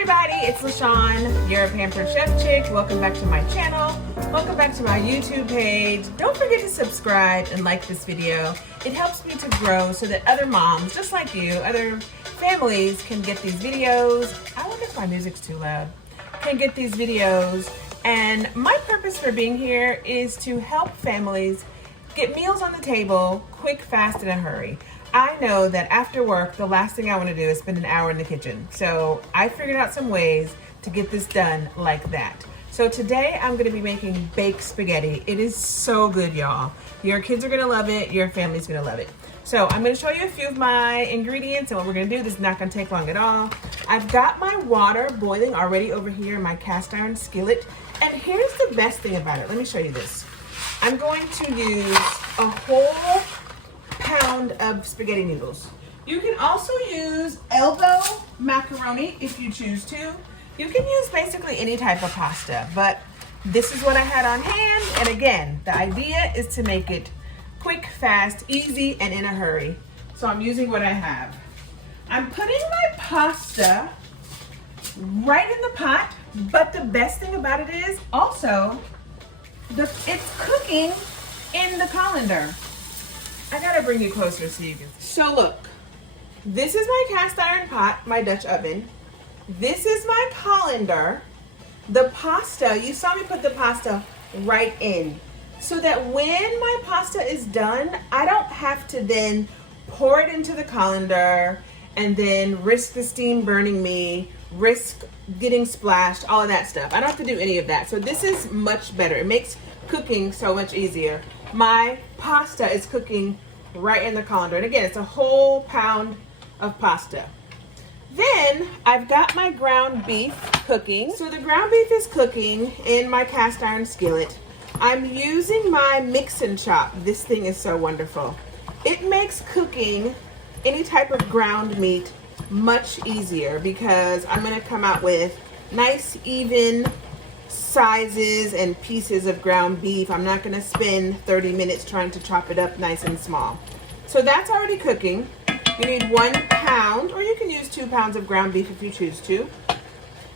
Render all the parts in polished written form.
everybody, it's LaShawn, your Pampered Chef Chick. Welcome back to my channel. Welcome back to my YouTube page. Don't forget to subscribe and like this video. It helps me to grow so that other moms, just like you, other families can get these videos. I wonder if my music's too loud. Can get these videos. And my purpose for being here is to help families get meals on the table, quick, fast, in a hurry. I know that after work, the last thing I want to do is spend an hour in the kitchen. So I figured out some ways to get this done like that. So today I'm going to be making baked spaghetti. It is so good, y'all. Your kids are going to love it. Your family's going to love it. So I'm going to show you a few of my ingredients and what we're going to do. This is not going to take long at all. I've got my water boiling already over here in my cast iron skillet. And here's the best thing about it. Let me show you this. I'm going to use a whole pound of spaghetti noodles. You can also use elbow macaroni if you choose to. You can use basically any type of pasta, but this is what I had on hand. And again, the idea is to make it quick, fast, easy, and in a hurry. So I'm using what I have. I'm putting my pasta right in the pot, but the best thing about it is also it's cooking in the colander. I gotta bring you closer so you can see. So look, this is my cast iron pot, my Dutch oven. This is my colander. The pasta, you saw me put the pasta right in, so that when my pasta is done, I don't have to then pour it into the colander and then risk the steam burning me, risk getting splashed, all of that stuff. I don't have to do any of that. So this is much better. It makes cooking so much easier. My pasta is cooking right in the colander. And again, it's a whole pound of pasta. Then I've got my ground beef cooking. So the ground beef is cooking in my cast iron skillet. I'm using my mix and chop. This thing is so wonderful. It makes cooking any type of ground meat much easier because I'm gonna come out with nice, even sizes and pieces of ground beef. I'm not gonna spend 30 minutes trying to chop it up nice and small. So that's already cooking. You need 1 pound, or you can use 2 pounds of ground beef if you choose to.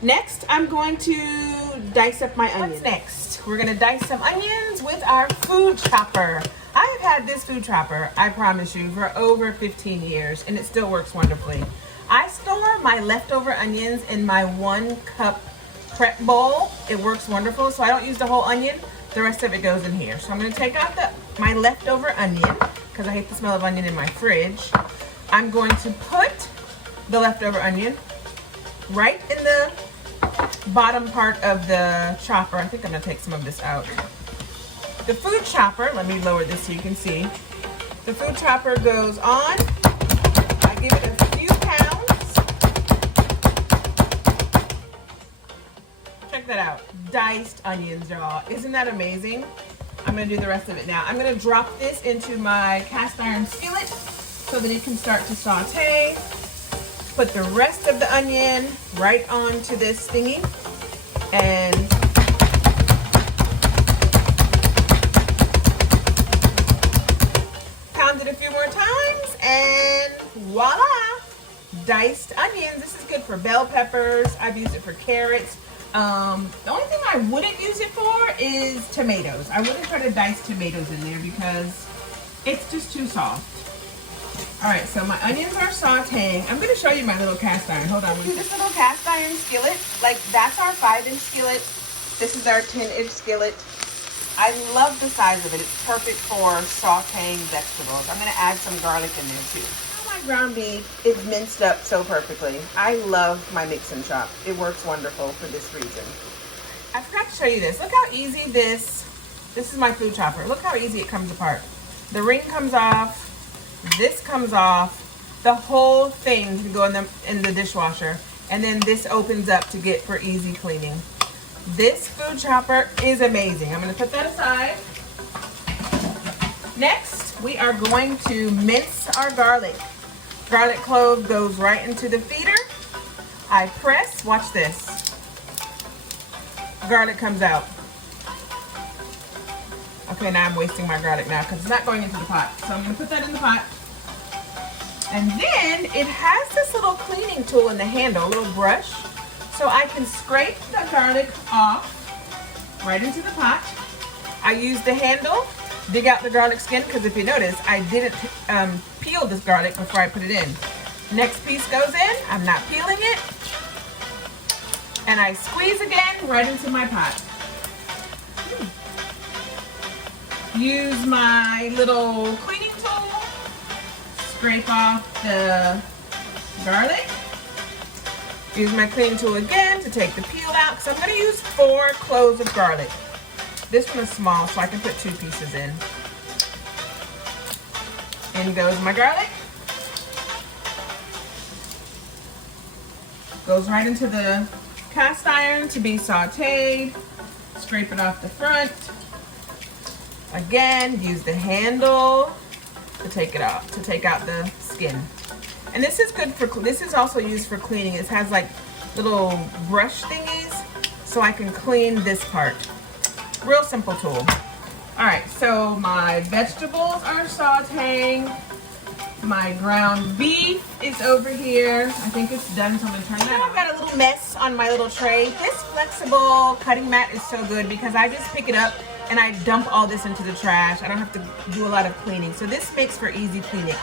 Next, I'm going to dice up my onions. What's next? We're gonna dice some onions with our food chopper. I have had this food chopper, I promise you, for over 15 years, and it still works wonderfully. I store my leftover onions in my 1 cup prep bowl. It works wonderful, so I don't use the whole onion. The rest of it goes in here. So I'm going to take out my leftover onion because I hate the smell of onion in my fridge. I'm going to put the leftover onion right in the bottom part of the chopper. I think I'm going to take some of this out. The food chopper, let me lower this so you can see. The food chopper goes on. I give it a few pounds. Check that out. Diced onions, y'all. Isn't that amazing? I'm gonna do the rest of it now. I'm gonna drop this into my cast iron skillet so that it can start to saute. Put the rest of the onion right onto this thingy and pound it a few more times and voila! Diced onions. This is good for bell peppers. I've used it for carrots. The only thing I wouldn't use it for is tomatoes. I wouldn't try to dice tomatoes in there because it's just too soft. All right, so my onions are sauteing. I'm going to show you my little cast iron. Hold on. This little cast iron skillet, like that's our 5-inch skillet. This is our 10-inch skillet. I love the size of it. It's perfect for sauteing vegetables. I'm going to add some garlic in there too. My ground beef is minced up so perfectly. I love my mix and chop. It works wonderful for this reason. I forgot to show you this. Look how easy this is my food chopper. Look how easy it comes apart. The ring comes off. This comes off. The whole thing can go in the dishwasher. And then this opens up to get for easy cleaning. This food chopper is amazing. I'm going to put that aside. Next, we are going to mince our garlic. Garlic clove goes right into the feeder. I press, watch this. Garlic comes out. Okay, now I'm wasting my garlic now because it's not going into the pot. So I'm going to put that in the pot. And then it has this little cleaning tool in the handle, a little brush. so I can scrape the garlic off right into the pot. I use the handle, dig out the garlic skin, because if you notice, I didn't peel this garlic before I put it in. Next piece goes in, I'm not peeling it, and I squeeze again right into my pot. Use my little cleaning tool, scrape off the garlic. Use my cleaning tool again to take the peel out, because I'm going to use 4 cloves of garlic. This one is small, so I can put 2 pieces in. In goes my garlic. Goes right into the cast iron to be sauteed. Scrape it off the front. Again, use the handle to take it off, to take out the skin. And this is good for, this is also used for cleaning. It has like little brush thingies, so I can clean this part. Real simple tool. All right, so my vegetables are sauteing. My ground beef is over here. I think it's done, so I'm gonna turn that on. I've got a little mess on my little tray. This flexible cutting mat is so good because I just pick it up and I dump all this into the trash. I don't have to do a lot of cleaning. So this makes for easy cleanup.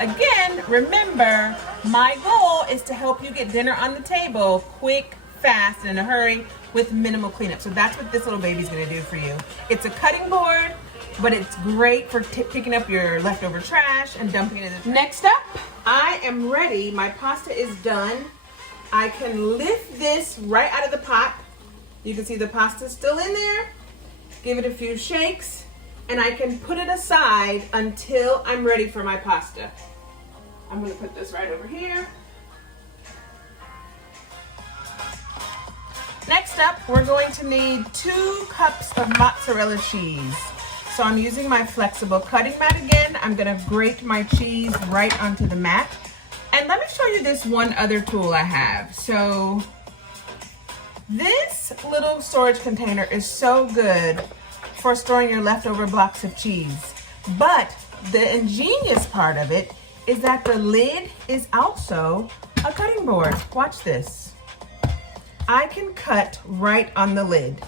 Again, remember, my goal is to help you get dinner on the table quick, fast, and in a hurry with minimal cleanup. So that's what this little baby's gonna do for you. It's a cutting board, but it's great for picking up your leftover trash and dumping it in the trash. Next up, I am ready. My pasta is done. I can lift this right out of the pot. You can see the pasta's still in there. Give it a few shakes, and I can put it aside until I'm ready for my pasta. I'm gonna put this right over here. Next up, we're going to need 2 cups of mozzarella cheese. So I'm using my flexible cutting mat again. I'm gonna grate my cheese right onto the mat. And let me show you this one other tool I have. So this little storage container is so good for storing your leftover blocks of cheese. But the ingenious part of it is that the lid is also a cutting board. Watch this. I can cut right on the lid.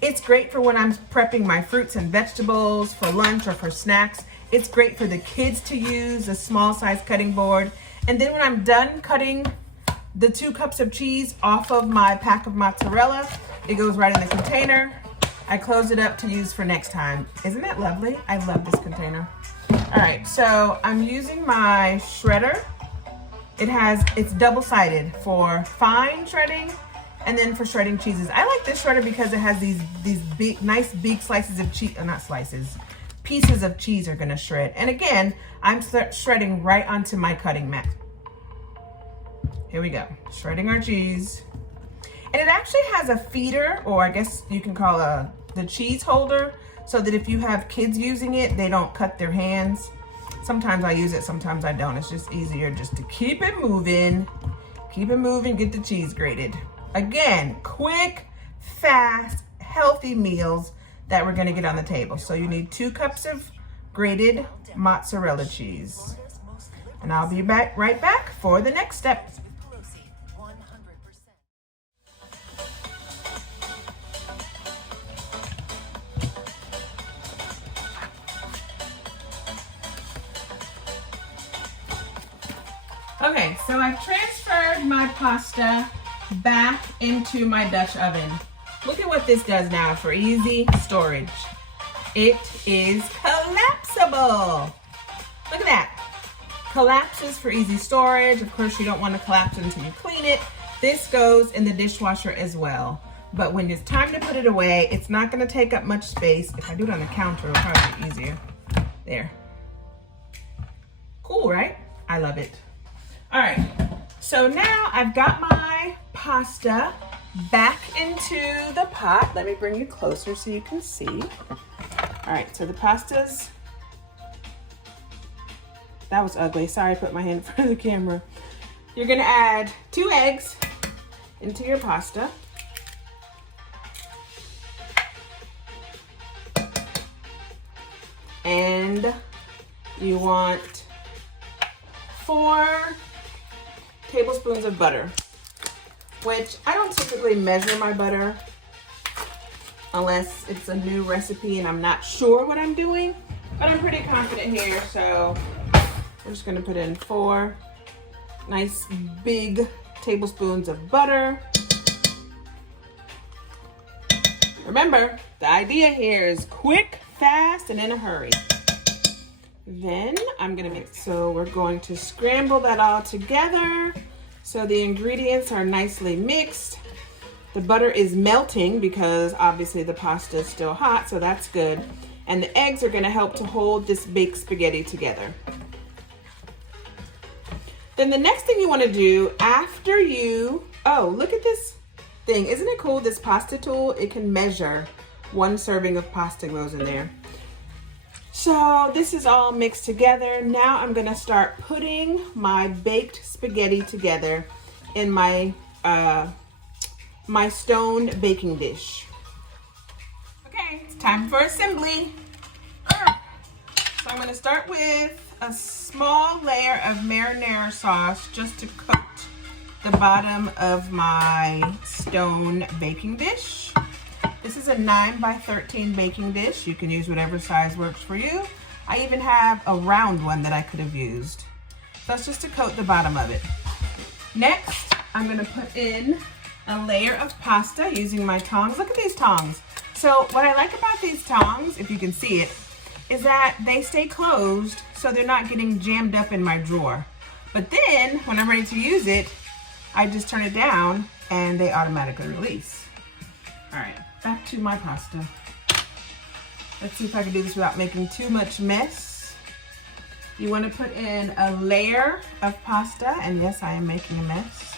It's great for when I'm prepping my fruits and vegetables for lunch or for snacks. It's great for the kids to use, a small size cutting board. And then when I'm done cutting the 2 cups of cheese off of my pack of mozzarella, it goes right in the container. I close it up to use for next time. Isn't that lovely? I love this container. All right, so I'm using my shredder. It's double-sided for fine shredding and then for shredding cheeses. I like this shredder because it has these big, nice big slices of cheese, not slices, pieces of cheese are gonna shred. And again, I'm shredding right onto my cutting mat. Here we go, shredding our cheese. And it actually has a feeder, or I guess you can call the cheese holder, so that if you have kids using it, they don't cut their hands. Sometimes I use it, sometimes I don't. It's just easier just to keep it moving, get the cheese grated. Again, quick, fast, healthy meals that we're gonna get on the table. So you need 2 cups of grated mozzarella cheese. And I'll be right back for the next step. Okay, so I've transferred my pasta back into my Dutch oven. Look at what this does now for easy storage. It is collapsible. Look at that. Collapses for easy storage. Of course, you don't want to collapse it until you clean it. This goes in the dishwasher as well. But when it's time to put it away, it's not going to take up much space. If I do it on the counter, it'll probably be easier. There. Cool, right? I love it. All right, so now I've got my pasta back into the pot. Let me bring you closer so you can see. All right, so the pasta's, that was ugly. Sorry, I put my hand in front of the camera. You're gonna add 2 eggs into your pasta. And you want 4 tablespoons of butter. which I don't typically measure my butter unless it's a new recipe and I'm not sure what I'm doing, but I'm pretty confident here. So we're just gonna put in 4 nice big tablespoons of butter. Remember, the idea here is quick, fast, and in a hurry. Then I'm gonna mix, so we're going to scramble that all together so the ingredients are nicely mixed. The butter is melting because obviously the pasta is still hot, so that's good. And the eggs are gonna help to hold this baked spaghetti together. Then the next thing you wanna do after you, oh, look at this thing. Isn't it cool, this pasta tool? It can measure 1 serving of pasta goes in there. So this is all mixed together. Now I'm gonna start putting my baked spaghetti together in my my stone baking dish. Okay, it's time for assembly. So I'm gonna start with a small layer of marinara sauce just to coat the bottom of my stone baking dish. This is a 9 by 13 baking dish. You can use whatever size works for you. I even have a round one that I could have used. That's just to coat the bottom of it. Next, I'm gonna put in a layer of pasta using my tongs. Look at these tongs. So what I like about these tongs, if you can see it, is that they stay closed so they're not getting jammed up in my drawer. But then, when I'm ready to use it, I just turn it down and they automatically release. All right, back to my pasta. Let's see if I can do this without making too much mess. You want to put in a layer of pasta, and yes, I am making a mess.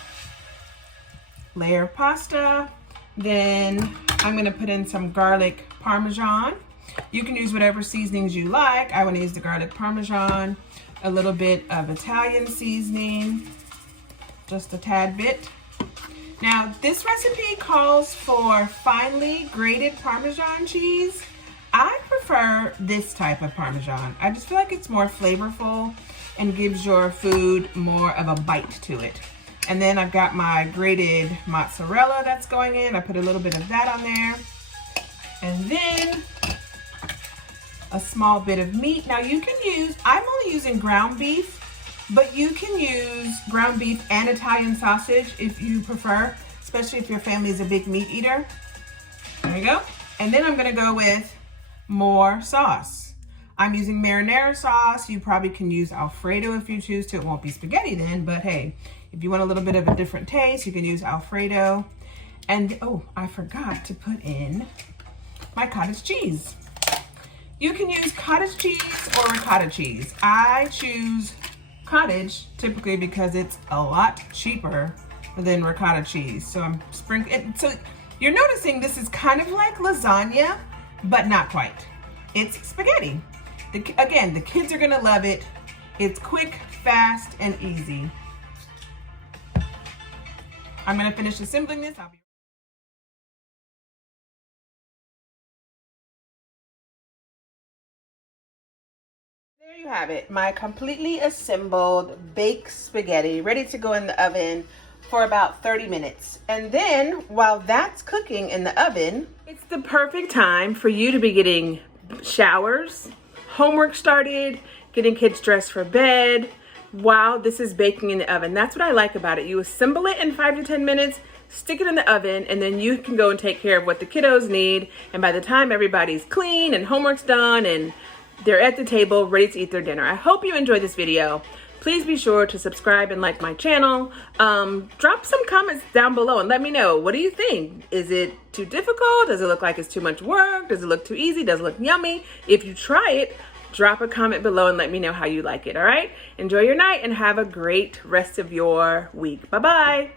Layer of pasta. Then I'm going to put in some garlic parmesan. You can use whatever seasonings you like. I want to use the garlic parmesan, a little bit of Italian seasoning, just a tad bit. Now, this recipe calls for finely grated Parmesan cheese. I prefer this type of Parmesan. I just feel like it's more flavorful and gives your food more of a bite to it. And then I've got my grated mozzarella that's going in. I put a little bit of that on there. And then a small bit of meat. Now you can use, I'm only using ground beef, but you can use ground beef and Italian sausage if you prefer, especially if your family is a big meat eater. There you go. And then I'm gonna go with more sauce. I'm using marinara sauce. You probably can use Alfredo if you choose to. It won't be spaghetti then, but hey, if you want a little bit of a different taste, you can use Alfredo. And oh, I forgot to put in my cottage cheese. You can use cottage cheese or ricotta cheese. I choose cottage typically because it's a lot cheaper than ricotta cheese. So I'm sprinkling. So you're noticing this is kind of like lasagna, but not quite. It's spaghetti. Again, the kids are gonna love it. It's quick, fast, and easy. I'm gonna finish assembling this. There you have it, my completely assembled baked spaghetti, ready to go in the oven for about 30 minutes. And then while that's cooking in the oven, it's the perfect time for you to be getting showers, homework started, getting kids dressed for bed while this is baking in the oven. That's what I like about it. You assemble it in 5 to 10 minutes, stick it in the oven, and then you can go and take care of what the kiddos need. And by the time everybody's clean and homework's done and they're at the table ready to eat their dinner. I hope you enjoyed this video. Please be sure to subscribe and like my channel. Drop some comments down below and let me know, what do you think? Is it too difficult? Does it look like it's too much work? Does it look too easy? Does it look yummy? If you try it, drop a comment below and let me know how you like it, all right? Enjoy your night and have a great rest of your week. Bye-bye.